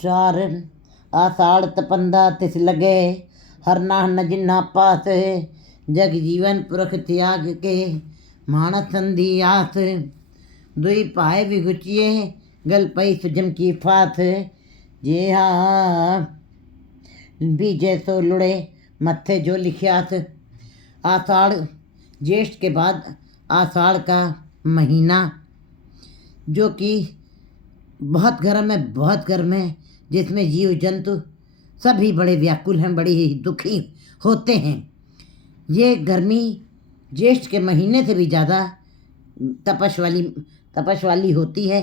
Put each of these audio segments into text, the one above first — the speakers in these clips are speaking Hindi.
चार आषाढ़ तपंदा तिस लगे, हर नाह न जिन्ना पास, जग जीवन पुरख त्याग के, मानस संधि आस। दुई पाए विगुचिए, गल पई सुजम की फास, जे हाँ बीजे सो लुड़े, मत्थे जो लिखियास। आषाढ़, ज्येष्ठ के बाद आषाढ़ का महीना, जो कि बहुत गर्म है, जिसमें जीव जंतु सभी बड़े व्याकुल हैं, बड़े ही दुखी होते हैं। ये गर्मी ज्येष्ठ के महीने से भी ज़्यादा तपश वाली होती है।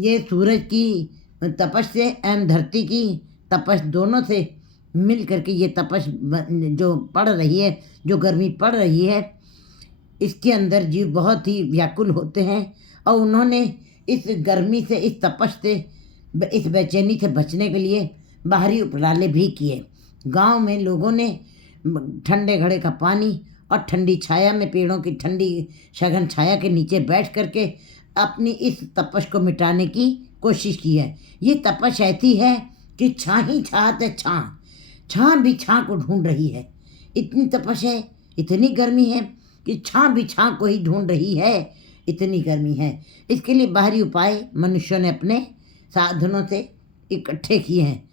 ये सूरज की तपश से एवं धरती की तपश दोनों से मिल करके ये तपश जो पड़ रही है, जो गर्मी पड़ रही है, इसके अंदर जीव बहुत ही व्याकुल होते हैं। और उन्होंने इस गर्मी से, इस तपश से, इस बेचैनी से बचने के लिए बाहरी उपराले भी किए। गांव में लोगों ने ठंडे घड़े का पानी और ठंडी छाया में, पेड़ों की ठंडी सघन छाया के नीचे बैठ करके अपनी इस तपश को मिटाने की कोशिश की है। ये तपश ऐसी है कि छाँ ही छाते छाँ भी छाँ को ढूंढ रही है। इतनी तपश है, इतनी गर्मी है कि छाँ भी छाँ को ही ढूंढ रही है, इतनी गर्मी है। इसके लिए बाहरी उपाय मनुष्यों ने अपने साधनों से इकट्ठे किए हैं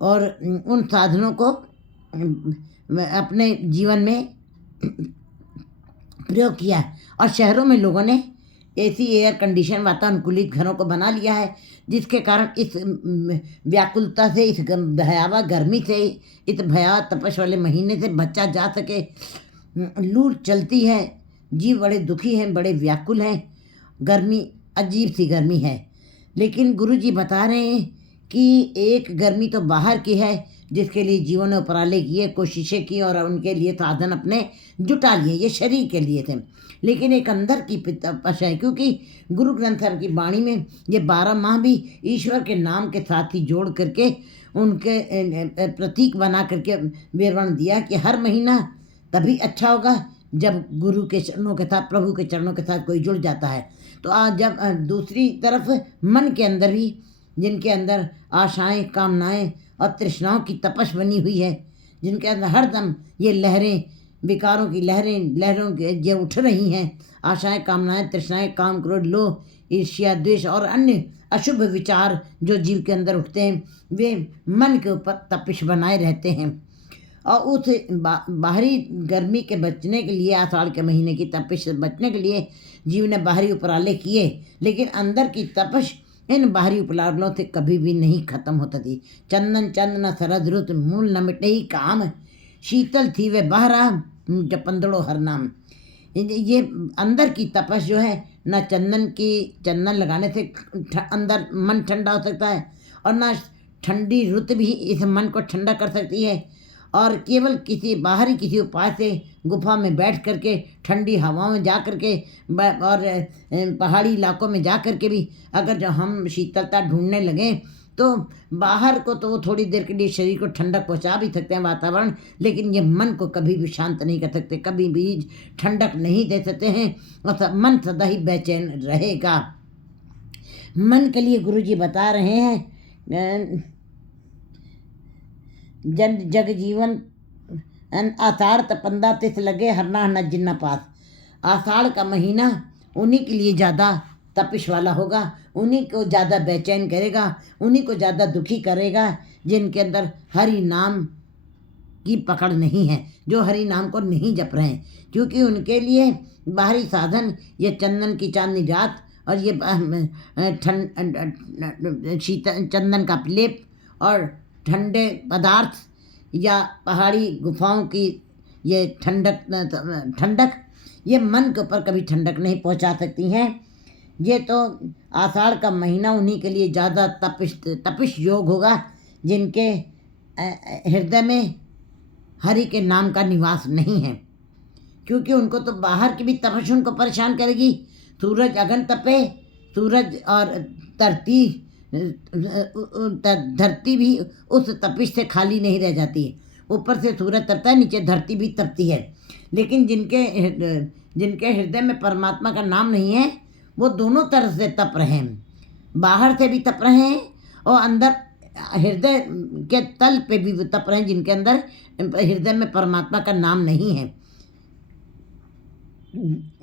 और उन साधनों को अपने जीवन में प्रयोग किया है। और शहरों में लोगों ने एसी, एयर कंडीशन, वातानुकूलित घरों को बना लिया है, जिसके कारण इस व्याकुलता से, इस भयावह गर्मी से, इस भयावह तपश वाले महीने से बचा जा सके। लू चलती है, जीव बड़े दुखी हैं, बड़े व्याकुल हैं, गर्मी अजीब सी गर्मी है। लेकिन गुरुजी बता रहे हैं कि एक गर्मी तो बाहर की है, जिसके लिए जीवों ने उपराले किए, कोशिशें की और उनके लिए साधन अपने जुटा लिए, ये शरीर के लिए थे। लेकिन एक अंदर की तपश है, क्योंकि गुरु ग्रंथ साहब की वाणी में ये 12 माह भी ईश्वर के नाम के साथ ही जोड़ करके, उनके प्रतीक बना करके विवरण दिया कि हर महीना तभी अच्छा होगा जब गुरु के चरणों के साथ, प्रभु के चरणों के साथ कोई जुड़ जाता है। तो आज जब दूसरी तरफ मन के अंदर भी, जिनके अंदर आशाएं, कामनाएं और तृष्णाओं की तपश बनी हुई है, जिनके अंदर हरदम ये लहरें, विकारों की लहरों के ये उठ रही हैं, आशाएं, कामनाएं, तृष्णाएं, काम, क्रोध, लोभ, ईर्ष्या, द्वेष और अन्य अशुभ विचार जो जीव के अंदर उठते हैं, वे मन के ऊपर तपिश बनाए रहते हैं। और उस बाहरी गर्मी के बचने के लिए, आषाढ़ के महीने की तपिश से बचने के लिए जीव ने बाहरी उपराले किए, लेकिन अंदर की तपश इन बाहरी उपलालों से कभी भी नहीं खत्म होता थी। चंदन चंद न सरद रुत, मूल न मिटे ही काम, शीतल थी वे बहरा, जपंदड़ो हर नाम। ये अंदर की तपश जो है, न चंदन लगाने से अंदर मन ठंडा हो सकता है, और न ठंडी रुत भी इस मन को ठंडा कर सकती है। और केवल बाहरी किसी उपाय से गुफा में बैठ करके, ठंडी हवाओं में जा करके और पहाड़ी इलाकों में जा करके भी अगर जब हम शीतलता ढूंढने लगें, तो बाहर को तो वो थोड़ी देर के लिए शरीर को ठंडक पहुंचा भी सकते हैं वातावरण, लेकिन ये मन को कभी भी शांत नहीं कर सकते, कभी भी ठंडक नहीं दे सकते हैं, और मन सदा ही बेचैन रहेगा। मन के लिए गुरुजी बता रहे हैं, जग जीवन आषाढ़ तपंदा तिस लगे, हरना न जिन्ना पास। आषाढ़ का महीना उन्हीं के लिए ज़्यादा तपिश वाला होगा, उन्हीं को ज़्यादा बेचैन करेगा, उन्हीं को ज़्यादा दुखी करेगा, जिनके अंदर हरि नाम की पकड़ नहीं है, जो हरि नाम को नहीं जप रहे हैं। क्योंकि उनके लिए बाहरी साधन, ये चंदन की चांदनी रात और ये चंदन का लेप और ठंडे पदार्थ या पहाड़ी गुफाओं की ये ठंडक ये मन के ऊपर कभी ठंडक नहीं पहुंचा सकती हैं। ये तो आषाढ़ का महीना उन्हीं के लिए ज़्यादा तपिश योग होगा, जिनके हृदय में हरि के नाम का निवास नहीं है। क्योंकि उनको तो बाहर की भी तपश उनको परेशान करेगी। सूरज अगन तपे, सूरज और धरती भी उस तपिश से खाली नहीं रह जाती है। ऊपर से सूरज तपता है, नीचे धरती भी तपती है। लेकिन जिनके हृदय में परमात्मा का नाम नहीं है, वो दोनों तरफ से तप रहे हैं, बाहर से भी तप रहे हैं और अंदर हृदय के तल पे भी वो तप रहे हैं जिनके अंदर हृदय में परमात्मा का नाम नहीं है।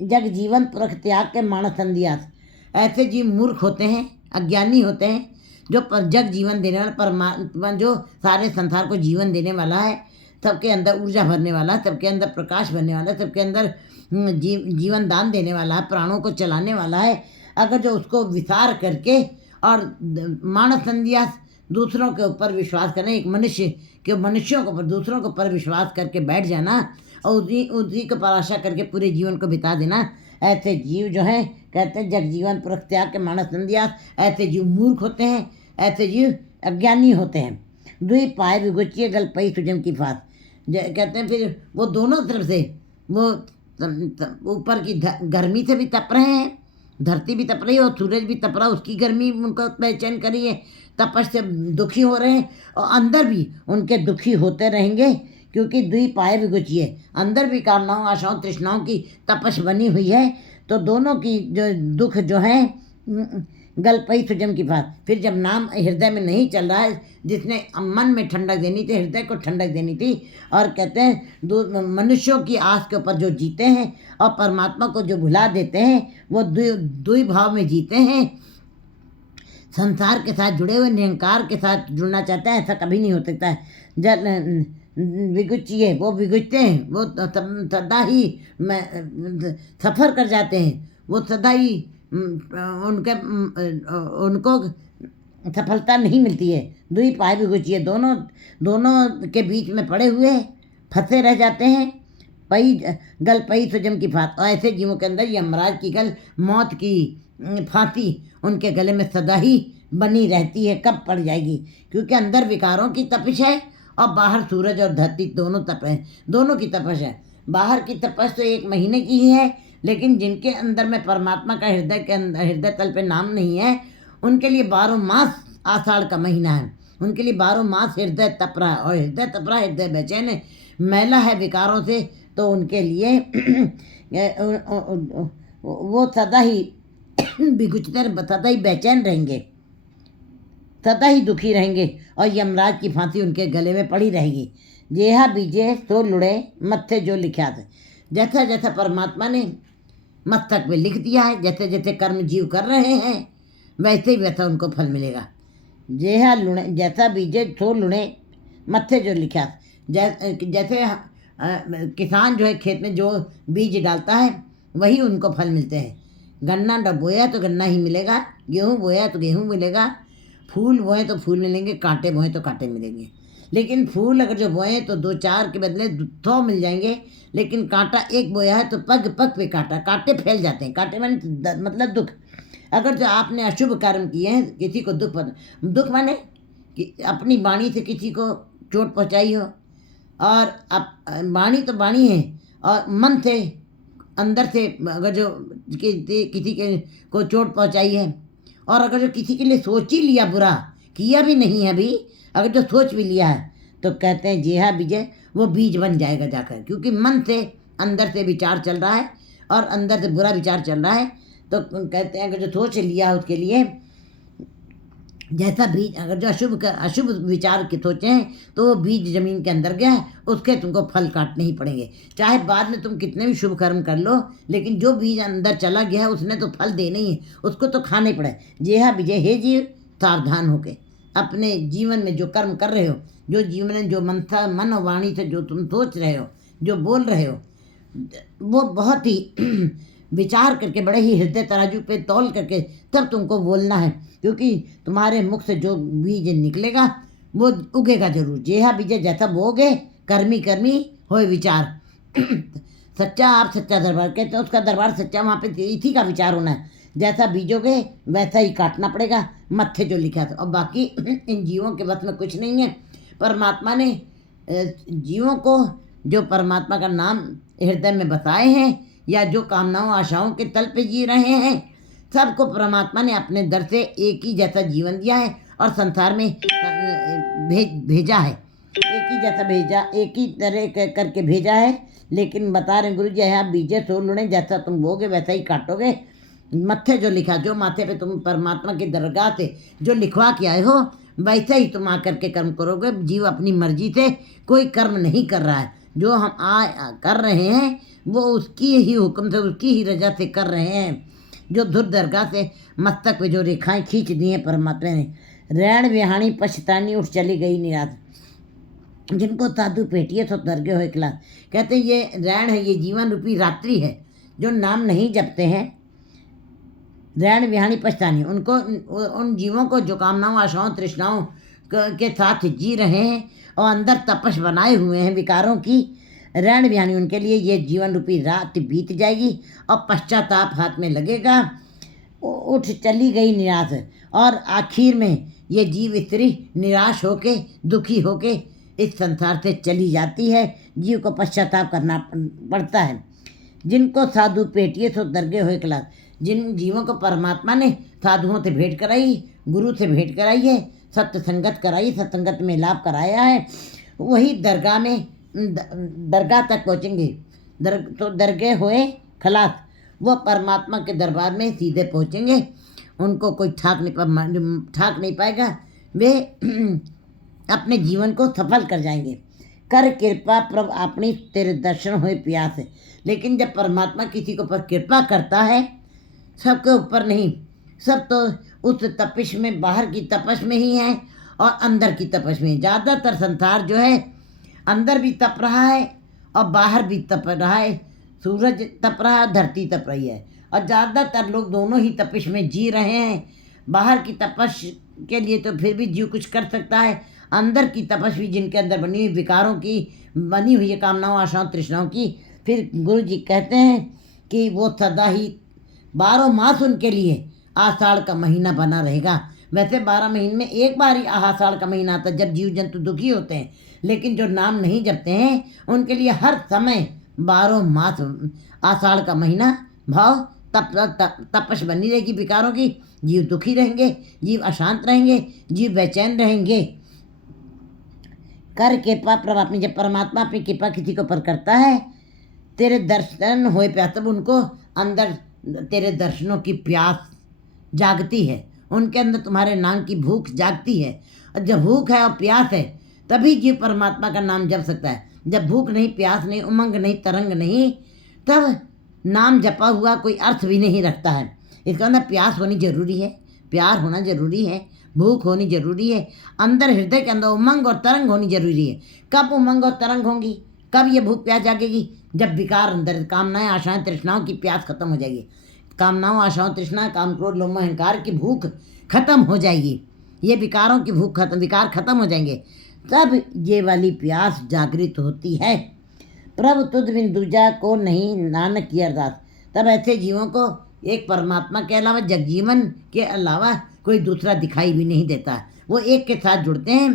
जग जीवन पुरख त्याग के मानस संध्यास, ऐसे जीव मूर्ख होते हैं, अज्ञानी होते हैं, जो जग जीवन देने वाला परमात्मा, जो सारे संसार को जीवन देने वाला है, सबके अंदर ऊर्जा भरने वाला है, सबके अंदर प्रकाश भरने वाला है, सबके अंदर जीवन दान देने वाला है, प्राणों को चलाने वाला है, अगर जो उसको विचार करके और मानस संध्यास दूसरों के ऊपर विश्वास करें, एक मनुष्य के मनुष्यों के ऊपर दूसरों के ऊपर विश्वास करके बैठ जाना और उसी को पराशा करके पूरे जीवन को बिता देना, ऐसे जीव जो हैं कहते हैं जग जीवन पुरख त्याग के मानस संध्यास, ऐसे जीव मूर्ख होते हैं, ऐसे जीव अज्ञानी होते हैं। दुई पाए विगुचिए गल पई सुजम की फास, कहते हैं फिर वो दोनों तरफ से वो ऊपर की गर्मी से भी तप रहे हैं, धरती भी तप रही है और सूरज भी तप रहा, उसकी गर्मी उनको बेचैन करी है, तपश से दुखी हो रहे हैं और अंदर भी उनके दुखी होते रहेंगे, क्योंकि दुई पाए विगुचिए, अंदर भी कामनाओं आशाओं तृष्णाओं की तपश बनी हुई है। तो दोनों की जो दुख जो है गलपई सुजम की बात, फिर जब नाम हृदय में नहीं चल रहा है, जिसने मन में ठंडक देनी थी, हृदय को ठंडक देनी थी, और कहते हैं मनुष्यों की आस के ऊपर जो जीते हैं और परमात्मा को जो भुला देते हैं, वो दुई भाव में जीते हैं, संसार के साथ जुड़े हुए निरंकार के साथ जुड़ना चाहते हैं, ऐसा कभी नहीं हो सकता है। विगुचिए, वो विगुचते हैं, वो सदा ही सफ़र कर जाते हैं, वो सदा ही उनको सफलता नहीं मिलती है। दुई पाए विगुचिए, दोनों के बीच में पड़े हुए फंसे रह जाते हैं। गल पई सुजम की फात, और ऐसे जीवों के अंदर यमराज की गल, मौत की फांसी उनके गले में सदा ही बनी रहती है, कब पड़ जाएगी, क्योंकि अंदर विकारों की तपिश है और बाहर सूरज और धरती दोनों तप हैं, दोनों की तपश है। बाहर की तपश तो 1 महीने की ही है, लेकिन जिनके अंदर में परमात्मा का हृदय तल पे नाम नहीं है, उनके लिए 12 मास आषाढ़ का महीना है, उनके लिए 12 मास हृदय तप रहा है, और हृदय तप रहा है, हृदय बेचैन है, मैला है विकारों से, तो उनके लिए वो सदा ही बिगुचते, सदा ही बेचैन रहेंगे, सदा ही दुखी रहेंगे, और यमराज की फांसी उनके गले में पड़ी रहेगी। जेहा बीजे सो लुड़े मत्थे जो लिखा था, जैसा जैसा परमात्मा ने मस्तक में लिख दिया है, जैसे जैसे कर्म जीव कर रहे हैं, वैसे ही वैसा उनको फल मिलेगा। जेहा लुणे, जैसा बीजे सो लुणे मत्थे जो लिखा, जैसे किसान जो है खेत में जो बीज डालता है वही उनको फल मिलते हैं। गन्ना बोया तो गन्ना ही मिलेगा, गेहूँ बोया तो गेहूँ मिलेगा, फूल बोए तो फूल मिलेंगे, कांटे बोए तो कांटे मिलेंगे। लेकिन फूल अगर जो बोए तो 2-4 के बदले 100 मिल जाएंगे, लेकिन कांटा एक बोया है तो पग पग पे कांटे फैल जाते हैं। कांटे माने मतलब दुख। अगर जो आपने अशुभ कर्म किए हैं, किसी को दुख माने कि अपनी वाणी से किसी को चोट पहुंचाई हो, और वाणी तो वाणी है, और मन से अंदर से अगर जो किसी के को चोट पहुंचाई है, और अगर जो किसी के लिए सोच ही लिया, बुरा किया भी नहीं है अभी, अगर जो सोच भी लिया है, तो कहते हैं जेहा बीजे, वो बीज बन जाएगा जाकर, क्योंकि मन से अंदर से विचार चल रहा है और अंदर से बुरा विचार चल रहा है। तो कहते हैं अगर जो सोच लिया उसके लिए, जैसा बीज, अगर जो अशुभ विचार के सोचे हैं, तो वो बीज जमीन के अंदर गया है, उसके तुमको फल काटने ही पड़ेंगे। चाहे बाद में तुम कितने भी शुभ कर्म कर लो, लेकिन जो बीज अंदर चला गया है उसने तो फल देना ही है, उसको तो खाने पड़े। जेहा विजय, हे जीव सावधान होके अपने जीवन में जो कर्म कर रहे हो, जो जीवन में जो मन और वाणी से जो तुम सोच रहे हो, जो बोल रहे हो, वो बहुत ही विचार करके, बड़े ही हृदय तराजू पे तौल करके तब तुमको बोलना है, क्योंकि तुम्हारे मुख से जो बीज निकलेगा वो उगेगा जरूर। जेहा बीजे, जैसा बोगे कर्मी कर्मी होए विचार। सच्चा आप सच्चा दरबार कहते हैं, उसका दरबार सच्चा, वहाँ पे इसी का विचार होना है। जैसा बीजोगे वैसा ही काटना पड़ेगा, मत्थे जो लिखा था। और बाकी इन जीवों के बस में कुछ नहीं है। परमात्मा ने जीवों को जो परमात्मा का नाम हृदय में बताए हैं, या जो कामनाओं आशाओं के तल पे जी रहे हैं, सबको परमात्मा ने अपने दर से एक ही जैसा जीवन दिया है और संसार में भेजा है, एक ही जैसा भेजा, एक ही तरह करके भेजा है। लेकिन बता रहे गुरु जी, यहाँ बीजे सो लुणे, जैसा तुम बोगे वैसा ही काटोगे। मत्थे जो लिखा, जो माथे पे तुम परमात्मा की दरगाह से जो लिखवा के आए हो, वैसे ही तुम आकर के कर्म करोगे। जीव अपनी मर्जी से कोई कर्म नहीं कर रहा है। जो हम कर रहे हैं वो उसकी ही हुक्म से, उसकी ही रजा से कर रहे हैं। जो धुर दरगाह से मस्तक पे जो रेखाएं खींच दी हैं परमात्मा ने, रैण विहाणी पछतानी उठ चली गई निराश। जिनको साधु पेटिए तो दरगे हो खिलास। कहते हैं ये रैण है, ये जीवन रूपी रात्रि है। जो नाम नहीं जपते हैं, रैण विहाणी पछतानी, उनको उन जीवों को जो कामनाओं आशाओं तृष्णाओं के साथ जी रहे हैं और अंदर तपश बनाए हुए हैं विकारों की, रैण विहाणी, उनके लिए ये जीवन रूपी रात बीत जाएगी और पश्चाताप हाथ में लगेगा। उठ चली गई निराश, और आखिर में ये जीव स्त्री निराश होके दुखी होके इस संसार से चली जाती है। जीव को पश्चाताप करना पड़ता है। जिनको साधु पेटिए सो दरगे होए क्लास। जिन जीवों को परमात्मा ने साधुओं से भेंट कराई, गुरु से भेंट कराई है, सत्य संगत कराई, सत्संगत में लाभ कराया है, वही दरगाह में दरगाह तक पहुँचेंगे। तो दरगे होए खलास, वो परमात्मा के दरबार में सीधे पहुँचेंगे। उनको कोई ठाक नहीं पाएगा। वे अपने जीवन को सफल कर जाएंगे। कर कृपा प्रभु अपनी तेरे दर्शन हुए प्यास है। लेकिन जब परमात्मा किसी के ऊपर कृपा करता है, सबके ऊपर नहीं, सब तो उस तपिश में, बाहर की तपश में ही है और अंदर की तपश में। ज़्यादातर संसार जो है अंदर भी तप रहा है और बाहर भी तप रहा है। सूरज तप रहा है, धरती तप रही है, और ज़्यादातर लोग दोनों ही तपिश में जी रहे हैं। बाहर की तपश के लिए तो फिर भी जीव कुछ कर सकता है, अंदर की तपश भी जिनके अंदर बनी हुई विकारों की, बनी हुई है कामनाओं आशाओं तृष्णाओं की, फिर गुरु जी कहते हैं कि वो सदा ही 12 मास उनके लिए आषाढ़ का महीना बना रहेगा। वैसे 12 महीने में एक बार ही आषाढ़ का महीना आता है जब जीव जंतु दुखी होते हैं, लेकिन जो नाम नहीं जपते हैं उनके लिए हर समय 12 मास आषाढ़ का महीना भाव तपश बनी रहेगी विकारों की। जीव दुखी रहेंगे, जीव अशांत रहेंगे, जीव बेचैन रहेंगे। कर कृपा प्रभु अपनी, जब परमात्मा अपनी कृपा किसी के ऊपर करता है, तेरे दर्शन होए प्यास, तब उनको अंदर तेरे दर्शनों की प्यास जागती है। उनके अंदर तुम्हारे नाम की भूख जागती है। और जब भूख है और प्यास है तभी जीव परमात्मा का नाम जप सकता है। जब भूख नहीं, प्यास नहीं, उमंग नहीं, तरंग नहीं, तब नाम जपा हुआ कोई अर्थ भी नहीं रखता है। इसका अंदर प्यास होनी जरूरी है, प्यार होना जरूरी है, भूख होनी जरूरी है, अंदर हृदय के अंदर उमंग और तरंग होनी जरूरी है। कब उमंग और तरंग होंगी, कब ये भूख प्यास जागेगी? जब विकार अंदर, कामनाएं आशाएं तृष्णाओं की प्यास खत्म हो जाएगी। कामनाओं आशाओं तृष्णा, काम क्रोध लोभ मोह अहंकार की भूख खत्म हो जाएगी। ये विकारों की भूख खत्म, विकार खत्म हो जाएंगे, तब ये वाली प्यास जागृत होती है। प्रभु तुझ बिन दूजा को नहीं, नानक की अरदास। तब ऐसे जीवों को एक परमात्मा के अलावा, जगजीवन के अलावा कोई दूसरा दिखाई भी नहीं देता। वो एक के साथ जुड़ते हैं।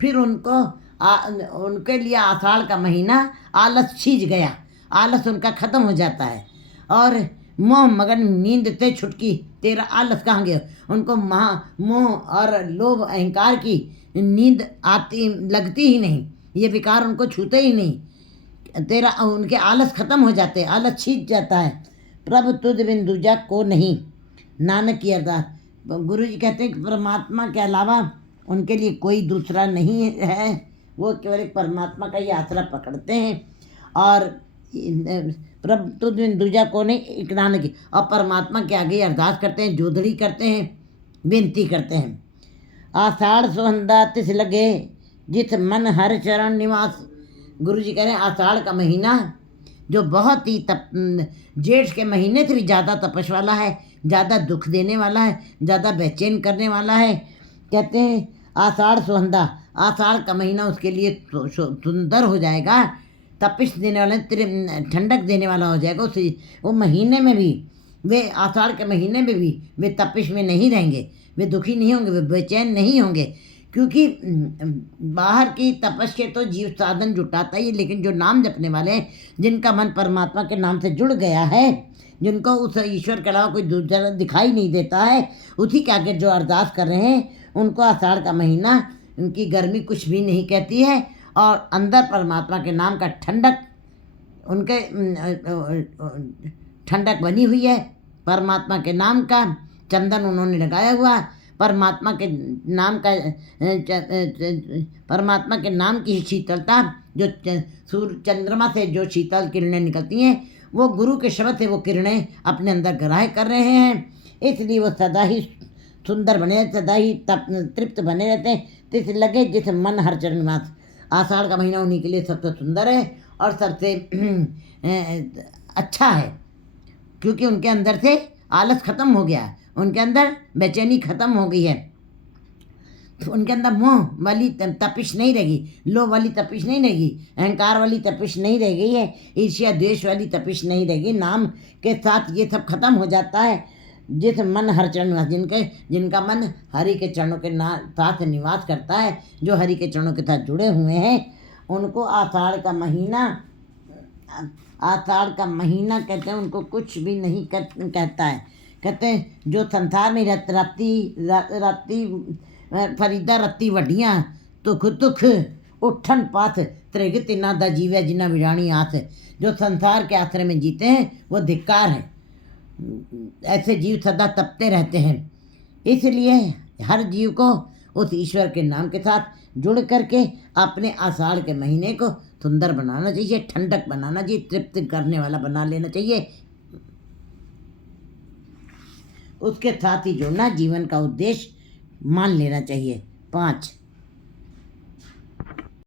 फिर उनके लिए आषाढ़ का महीना आलस छीज गया, आलस उनका खत्म हो जाता है। और मोह मगन नींद ते छुटकी, तेरा आलस कहाँ गया? उनको मोह और लोभ अहंकार की नींद आती लगती ही नहीं, ये विकार उनको छूते ही नहीं। तेरा, उनके आलस खत्म हो जाते हैं, आलस छीज जाता है। प्रभु तुझ बिन दूजा को नहीं, नानक की अरदास। गुरु जी कहते हैं कि परमात्मा के अलावा उनके लिए कोई दूसरा नहीं है। वो केवल एक परमात्मा का ही आसरा पकड़ते हैं। और प्रभु तुझ बिन दूजा को नहीं, एक नानक की, और परमात्मा के आगे अरदास करते हैं, जोधड़ी करते हैं, विनती करते हैं। आषाढ़ सुहंदा तिस लगे, जित मन हर चरण निवास। गुरु जी कह रहे हैं आषाढ़ का महीना जो बहुत ही जेठ के महीने से भी ज़्यादा तपश वाला है, ज़्यादा दुख देने वाला है, ज़्यादा बेचैन करने वाला है। कहते हैं आषाढ़ सुहंदा, आषाढ़ का महीना उसके लिए सुंदर हो जाएगा, तपिश देने वाला, ठंडक देने वाला हो जाएगा। उस वो महीने में भी, वे आषाढ़ के महीने में भी वे तपिश में नहीं रहेंगे, वे दुखी नहीं होंगे, वे बेचैन नहीं होंगे। क्योंकि बाहर की तपश के तो जीव साधन जुटाता ही, लेकिन जो नाम जपने वाले हैं, जिनका मन परमात्मा के नाम से जुड़ गया है, जिनको उस ईश्वर के अलावा कोई दूसरा दिखाई नहीं देता है, उसी के आगे जो अरदास कर रहे हैं, उनको आषाढ़ का महीना, उनकी गर्मी कुछ भी नहीं कहती है। और अंदर परमात्मा के नाम का ठंडक, उनके ठंडक बनी हुई है। परमात्मा के नाम का चंदन उन्होंने लगाया हुआ, परमात्मा के नाम का परमात्मा के नाम की शीतलता, जो सूर्य चंद्रमा से जो शीतल किरणें निकलती हैं, वो गुरु के शब्द से वो किरणें अपने अंदर ग्राह्य कर रहे हैं। इसलिए वो सदा ही सुंदर बने, सदा ही तृप्त बने रहते हैं। तो इस लगे जैसे मन हर चरण निवास। आषाढ़ का महीना उन्हीं के लिए सबसे सुंदर है और सबसे अच्छा है, क्योंकि उनके अंदर से आलस खत्म हो गया, उनके अंदर बेचैनी खत्म हो गई है, उनके अंदर मोह वाली तपिश नहीं रहेगी, लोभ वाली तपिश नहीं रहेगी, अहंकार वाली तपिश नहीं रह गई है, ईर्ष्या द्वेष वाली तपिश नहीं रहेगी। नाम के साथ ये सब खत्म हो जाता है। जिस मन हर चरण निवास, जिनका मन हरि के चरणों के साथ निवास करता है, जो हरि के चरणों के साथ जुड़े हुए हैं, उनको आषाढ़ का महीना कहते हैं, उनको कुछ भी नहीं कहता है। कहते हैं जो संसार में रत्ती फरीदा रत्ती वड्डियाँ तुख उठन पाथ त्रिग तिना दा जीवे जिन्ना विराणी आस। जो संसार के आश्रय में जीते हैं वो धिक्कार है, ऐसे जीव सदा तपते रहते हैं। इसलिए हर जीव को उस ईश्वर के नाम के साथ जुड़ करके अपने आषाढ़ के महीने को सुंदर बनाना चाहिए, ठंडक बनाना चाहिए, तृप्त करने वाला बना लेना चाहिए। उसके साथ ही जुड़ना जीवन का उद्देश्य मान लेना चाहिए। 5